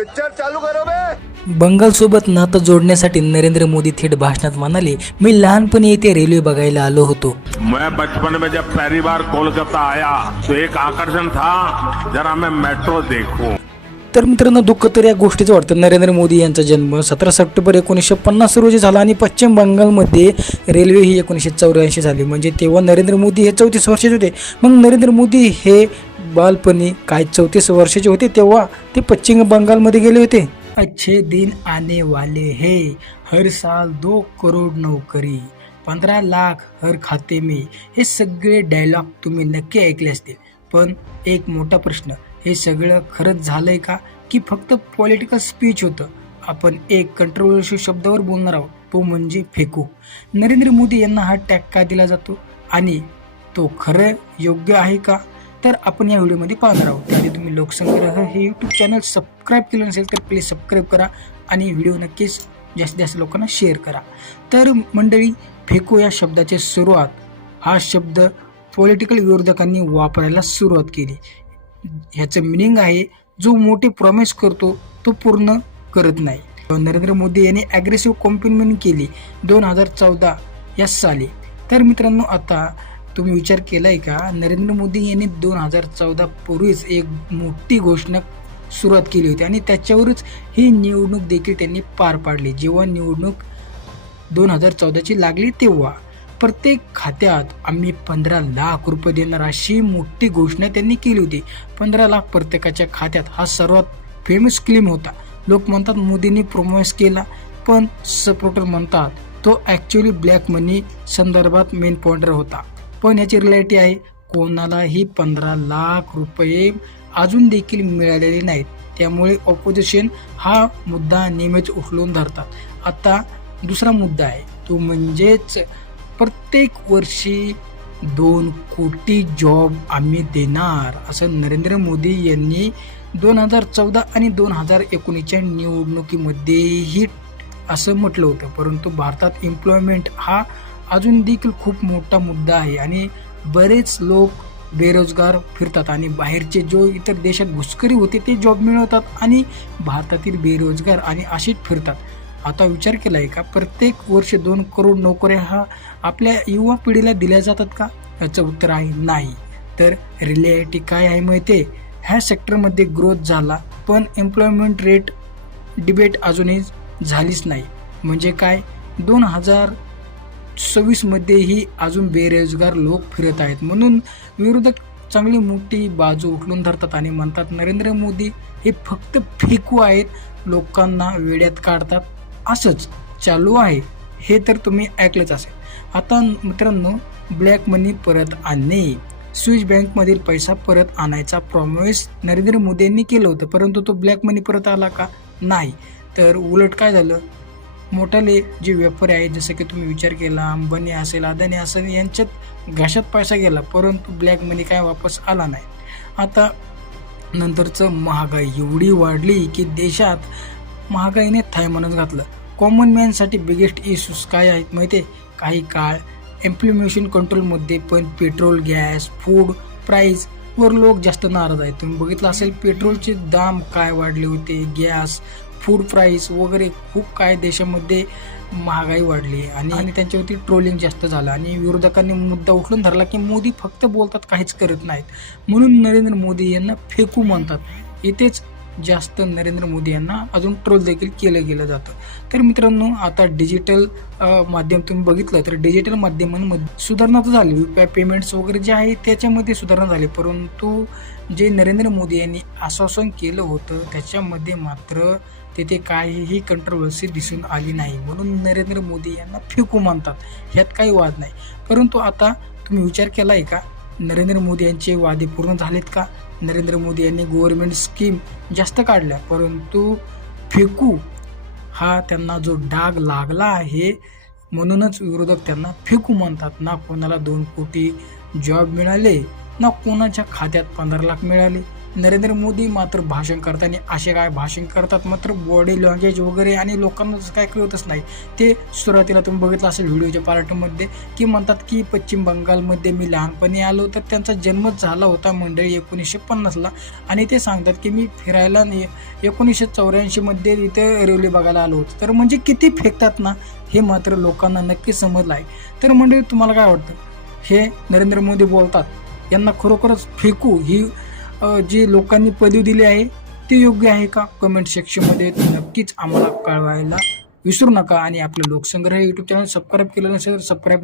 Picture चालू करो बे। बंगालसोबत नातं जोडण्यासाठी नरेंद्र मोदी थेट भाषणात म्हणाले, मी लहानपणी येथे रेल्वे बघायला आलो होतो. मैं बचपन में जब पहली बार कोलकाता आया तो एक आकर्षण था, जरा मैं मेट्रो देखूं. तर मित्रांनो, दुःख तर या गोष्टीचं वाटतं. नरेंद्र मोदी यांचा जन्म 17 सप्टेंबर 1950 रोजी झाला आणि पश्चिम बंगालमध्ये रेल्वे ही 1984 झाली. म्हणजे तेव्हा नरेंद्र मोदी हे 34 वर्षाचे होते. मग नरेंद्र मोदी हे बालपणी काय 34 वर्षाचे होते तेव्हा ते पश्चिम बंगालमध्ये गेले होते. अच्छे दिन आने वाले है, हर साल 2 करोड नोकरी, 15 लाख हर खाते में, हे सगळे डायलॉग तुम्ही नक्की ऐकले असतील. पण एक मोठा प्रश्न, हे सगळं खरंच झालंय का की फक्त पॉलिटिकल स्पीच होतं? आपण एक कंट्रोवर्शियल शब्दावर बोलणार आहोत, तो म्हणजे फेकू. नरेंद्र मोदी यांना हा टॅग का दिला जातो आणि तो खरं योग्य आहे का, तर आपण या व्हिडिओमध्ये पाहणार आहोत. त्याआधी तुम्ही लोकसंग्रह हे यूट्यूब चॅनल सबस्क्राईब केलं नसेल तर प्लीज सबस्क्राईब करा आणि व्हिडिओ नक्कीच जास्तीत जास्त लोकांना शेअर करा. तर मंडळी, फेकू या शब्दाची सुरुवात, हा शब्द पॉलिटिकल विरोधकांनी वापरायला सुरुवात केली. ह्याचं मिनिंग आहे, जो मोठे प्रॉमिस करतो तो पूर्ण करत नाही. नरेंद्र मोदी यांनी ॲग्रेसिव्ह कॉम्प्लिमेंट केली 2014 या साली. तर मित्रांनो, आता तुम्ही विचार केलाय का, नरेंद्र मोदी यांनी 2014 पूर्वीच एक मोठी घोषणा सुरुवात केली होती आणि त्याच्यावरच ही निवडणूक देखील त्यांनी पार पाडली. जेव्हा निवडणूक 2014ची लागली तेव्हा प्रत्येक खात्यात आम्ही 15 लाख रुपये देणार अशी मोठी घोषणा त्यांनी केली होती. 15 लाख प्रत्येकाच्या खात्यात, हा सर्वात फेमस क्लेम होता. लोक म्हणतात मोदींनी प्रॉमिस केला, पण सपोर्टर म्हणतात तो ॲक्च्युअली ब्लॅक मनी संदर्भात मेन पॉइंटर होता. पण याची रिॲलिटी आहे, कोणालाही 15 लाख रुपये अजून देखील मिळालेले नाहीत. त्यामुळे ऑपोजिशन हा मुद्दा नेहमीच उचलून धरतात. आता दुसरा मुद्दा आहे, तो म्हणजेच प्रत्येक वर्षी 2 कोटी जॉब आम्ही देणार, असं नरेंद्र मोदी यांनी 2014 आणि 2019च्या निवडणुकीमध्येही असं म्हटलं होतं. परंतु भारतात एम्प्लॉयमेंट हा अजून देखील खूप मोठा मुद्दा आहे आणि बरेच लोक बेरोजगार फिरतात आणि बाहेरचे जो इतर देशात घुसखोरी होते ते जॉब मिळवतात आणि भारतातील बेरोजगार आणि अशीच फिरतात. आता विचार केला आहे का, प्रत्येक वर्ष 2 करोड नोकऱ्या हा आपल्या युवा पिढीला दिल्या जातात का? याचं उत्तर आहे नाही. तर रिॲलिटी काय आहे माहिती आहे, ह्या सेक्टरमध्ये ग्रोथ झाला पण एम्प्लॉयमेंट रेट डिबेट अजूनही झालीच नाही. म्हणजे काय, 2026 मध्येही अजून बेरोजगार लोक फिरत आहेत. म्हणून विरोधक चांगली मोठी बाजू उचलून धरतात आणि म्हणतात नरेंद्र मोदी हे फक्त फेकू आहेत, लोकांना वेड्यात काढतात. असंच चालू आहे, हे तर तुम्ही ऐकलंच असेल. आता मित्रांनो, ब्लॅक मनी परत आणणे, स्विस बँकमधील पैसा परत आणायचा प्रॉमिस नरेंद्र मोदी यांनी केलं होतं, परंतु तो ब्लॅक मनी परत आला का? नाही. तर उलट काय झालं, मोठाले जे व्यापारी आहेत, जसं की तुम्ही विचार केला अंबानी असेल, अदानी असेल, यांच्यात घशात पैसा गेला, परंतु ब्लॅक मनी काय वापस आला नाही. आता नंतरचं महागाई एवढी वाढली की देशात महागाईने थायमानच घातलं. कॉमन मॅनसाठी बिगेस्ट इश्यूज काय आहेत माहिती आहे? काही काळ इन्फ्लेमेशन कंट्रोलमध्ये पण पेट्रोल, गॅस, फूड प्राईस वर लोक जास्त नाराज आहेत. तुम्ही बघितलं असेल पेट्रोलचे दाम काय वाढले होते, गॅस, फूड प्राईस वगैरे खूप काय देशामध्ये महागाई वाढली आणि त्यांच्यावरती ट्रोलिंग जास्त झालं आणि विरोधकांनी मुद्दा उचलून धरला की मोदी फक्त बोलतात, काहीच करत नाहीत. म्हणून नरेंद्र मोदी यांना फेकू म्हणतात. इथेच जास्त नरेंद्र मोदी यांना अजून ट्रोल देखील केलं गेलं जातं. तर मित्रांनो, आता डिजिटल माध्यम तुम्ही बघितलं तर डिजिटल माध्यमांमध्ये सुधारणा तर झाली, UPI पेमेंट्स वगैरे जे आहे त्याच्यामध्ये सुधारणा झाली, परंतु जे नरेंद्र मोदी यांनी आश्वासन केलं होतं त्याच्यामध्ये मात्र तिथे काहीही कंट्रोवर्सी दिसून आली नाही. म्हणून नरेंद्र मोदी यांना फेकू म्हणतात, ह्यात काही वाद नाही. परंतु आता तुम्ही विचार केला आहे का, नरेंद्र मोदी यांचे वादे पूर्ण झालेत का? नरेंद्र मोदी यांनी गव्हर्नमेंट स्कीम जास्त काढल्या, परंतु फेकू हा त्यांना जो डाग लागला आहे, म्हणूनच विरोधक त्यांना फेकू म्हणतात. ना कोणाला 2 कोटी जॉब मिळाले, ना कोणाच्या खात्यात 15 लाख मिळाले. नरेंद्र मोदी मात्र भाषण करताना असे काय भाषण करतात, मात्र बॉडी लँग्वेज वगैरे आणि लोकांना काय कळतच नाही. ते सुरुवातीला तुम्ही बघितलं असेल व्हिडिओच्या पार्टमध्ये की म्हणतात की पश्चिम बंगालमध्ये मी लहानपणी आलो तर त्यांचा जन्मच झाला होता मंडळी 1950ला, आणि ते सांगतात की मी फिरायला 1984मध्ये इथं रेल्वे बघायला आलो होतो. तर म्हणजे किती फेकतात ना, हे मात्र लोकांना नक्की समजलं आहे. तर मंडळी तुम्हाला काय वाटतं, हे नरेंद्र मोदी बोलतात यांना खरोखरच फेकू ही जी लोकांनी पदवी दिली आहे ती योग्य आहे का? कमेंट सेक्शनमध्ये नक्कीच आम्हाला कळवायला विसरू नका. आणि आपलं लोकसंग्रह यूट्यूब चॅनल सबस्क्राईब केलं नसेल तर सबस्क्राईब